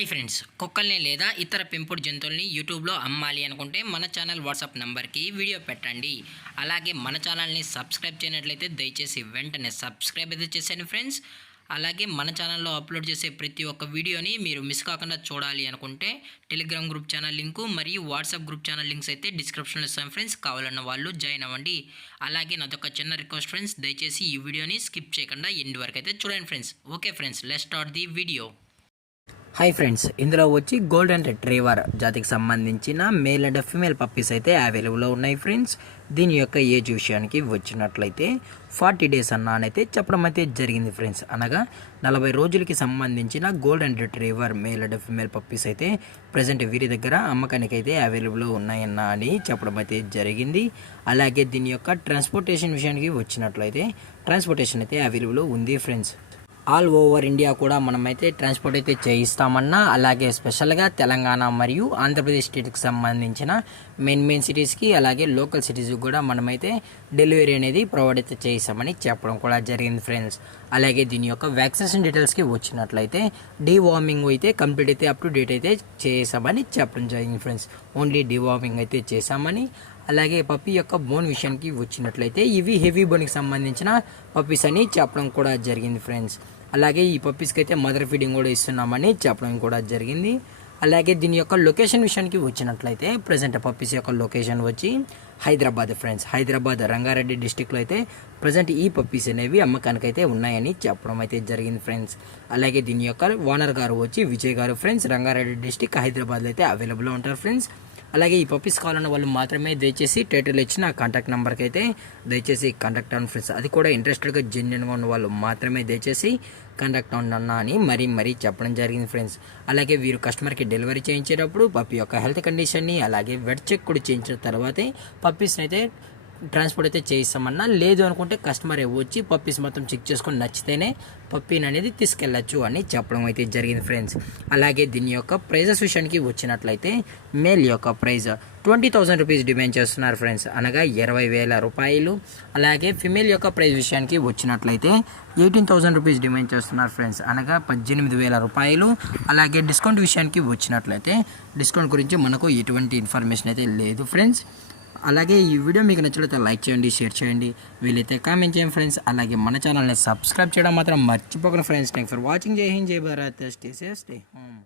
Hi friends, కుక్కల్ని లేదా ఇతర పెంపుడు జంతువుల్ని యూట్యూబ్లో అమ్మాలి అనుకుంటే మన ఛానల్ వాట్సాప్ నెంబర్కి వీడియో పెట్టండి. అలాగే మన ఛానల్ని సబ్స్క్రైబ్ చేయనట్లయితే దయచేసి వెంటనే సబ్స్క్రైబ్ అయితే చేసేయండి ఫ్రెండ్స్. అలాగే మన ఛానల్లో అప్లోడ్ చేసే ప్రతి ఒక్క వీడియోని మీరు మిస్ కాకుండా చూడాలి అనుకుంటే టెలిగ్రామ్ గ్రూప్ ఛానల్ లింకు మరియు వాట్సాప్ గ్రూప్ ఛానల్ లింక్స్ అయితే డిస్క్రిప్షన్లో ఇస్తాను ఫ్రెండ్స్. కావాలన్న వాళ్ళు జాయిన్ అవ్వండి. అలాగే నాదొక చిన్న రిక్వెస్ట్ ఫ్రెండ్స్, దయచేసి ఈ వీడియోని స్కిప్ చేయకుండా ఎండ్ వరకు అయితే చూడండి friends. Okay friends, let's start the video. Hi friends, ఇందులో వచ్చి గోల్డెన్ రిట్రీవర్ జాతికి సంబంధించిన మేల్ అండ్ ఫీమేల్ పప్పీస్ అయితే అవైలబుల్లో ఉన్నాయి ఫ్రెండ్స్. దీని యొక్క ఏజ్ విషయానికి వచ్చినట్లయితే 40 డేస్ అన్నానైతే చెప్పడం అయితే జరిగింది ఫ్రెండ్స్. అనగా 40 రోజులకి సంబంధించిన golden retriever male and female puppies అయితే ప్రజెంట్ వీరి దగ్గర అమ్మకానికి అయితే అవైలబుల్లో ఉన్నాయన్నా అని చెప్పడం అయితే జరిగింది. అలాగే దీని యొక్క ట్రాన్స్పోర్టేషన్ విషయానికి వచ్చినట్లయితే ట్రాన్స్పోర్టేషన్ అయితే అవైలబుల్లో ఉంది ఫ్రెండ్స్. ఆల్ ఓవర్ ఇండియా కూడా మనమైతే ట్రాన్స్పోర్ట్ అయితే చేయిస్తామన్నా, అలాగే స్పెషల్గా తెలంగాణ మరియు ఆంధ్రప్రదేశ్ స్టేట్కి సంబంధించిన మెయిన్ సిటీస్కి అలాగే లోకల్ సిటీస్కి కూడా మనమైతే డెలివరీ అనేది ప్రొవైడ్ అయితే చేయిస్తామని చెప్పడం కూడా జరిగింది ఫ్రెండ్స్. అలాగే దీని యొక్క వ్యాక్సినేషన్ డీటెయిల్స్కి వచ్చినట్లయితే డీవార్మింగ్ అయితే కంప్లీట్ అయితే అప్ టు డేట్ అయితే చేసామని చెప్పడం జరిగింది ఫ్రెండ్స్. ఓన్లీ డీవార్మింగ్ అయితే చేసామని. అలాగే పప్పీ యొక్క బోన్ విషయానికి వచ్చినట్లయితే ఇవి హెవీ బోన్కి సంబంధించిన పప్పీస్ అని చెప్పడం కూడా జరిగింది ఫ్రెండ్స్. అలాగే ఈ పప్పీస్కి అయితే మదర్ ఫీడింగ్ కూడా ఇస్తున్నామని చెప్పడం కూడా జరిగింది. అలాగే దీని యొక్క లొకేషన్ విషయానికి వచ్చినట్లయితే ప్రజెంట్ పప్పీస్ యొక్క లొకేషన్ వచ్చి హైదరాబాద్ ఫ్రెండ్స్. హైదరాబాద్ రంగారెడ్డి డిస్టిక్లో అయితే ప్రజెంట్ ఈ పప్పీస్ అనేవి అమ్మకానికి అయితే ఉన్నాయని చెప్పడం అయితే జరిగింది ఫ్రెండ్స్. అలాగే దీని యొక్క ఓనర్ గారు వచ్చి విజయ్ గారు ఫ్రెండ్స్. రంగారెడ్డి డిస్టిక్ హైదరాబాద్లో అయితే అవైలబుల్లో ఉంటారు ఫ్రెండ్స్. అలాగే ఈ పప్పీస్ కావాలన్న వాళ్ళు మాత్రమే దయచేసి టైటిల్ ఇచ్చిన కాంటాక్ట్ నెంబర్కి అయితే దయచేసి కాంటాక్ట్ అవ్వండి ఫ్రెండ్స్. అది కూడా ఇంట్రెస్టెడ్గా జెన్యున్గా ఉన్న వాళ్ళు మాత్రమే దయచేసి కాంటాక్ట్ అవ్వండి అని మరీ చెప్పడం జరిగింది ఫ్రెండ్స్. అలాగే వీరు కస్టమర్కి డెలివరీ చేయించేటప్పుడు పప్పీ యొక్క హెల్త్ కండిషన్ని అలాగే వెట్ చెక్ కూడా చేయించిన తర్వాతే పప్పీస్ని అయితే ట్రాన్స్పోర్ట్ అయితే చేయిస్తామన్నా. లేదు అనుకుంటే కస్టమర్ వచ్చి పప్పీస్ మొత్తం చెక్ చేసుకొని నచ్చితేనే పప్పీని అనేది తీసుకెళ్ళచ్చు అని చెప్పడం అయితే జరిగింది ఫ్రెండ్స్. అలాగే దీని యొక్క ప్రైజెస్ విషయానికి వచ్చినట్లయితే మేల్ యొక్క ప్రైజ్ 20,000 రూపీస్ డిమాండ్ చేస్తున్నారు ఫ్రెండ్స్, అనగా 20,000 రూపాయలు. అలాగే ఫిమేల్ యొక్క ప్రైజ్ విషయానికి వచ్చినట్లయితే 18,000 రూపీస్ డిమాండ్ చేస్తున్నారు ఫ్రెండ్స్, అనగా 18,000 రూపాయలు. అలాగే డిస్కౌంట్ విషయానికి వచ్చినట్లయితే డిస్కౌంట్ గురించి మనకు ఎటువంటి ఇన్ఫర్మేషన్ అయితే లేదు ఫ్రెండ్స్. అలాగే ఈ వీడియో మీకు నచ్చినట్లయితే లైక్ చేయండి, షేర్ చేయండి, వీలైతే కామెంట్ చేయండి ఫ్రెండ్స్. అలాగే మన ఛానల్ని సబ్స్క్రైబ్ చేయడం మాత్రం మర్చిపోకండి ఫ్రెండ్స్. Thanks for watching. జై హింద్, జై Bharat, stay safe, stay home.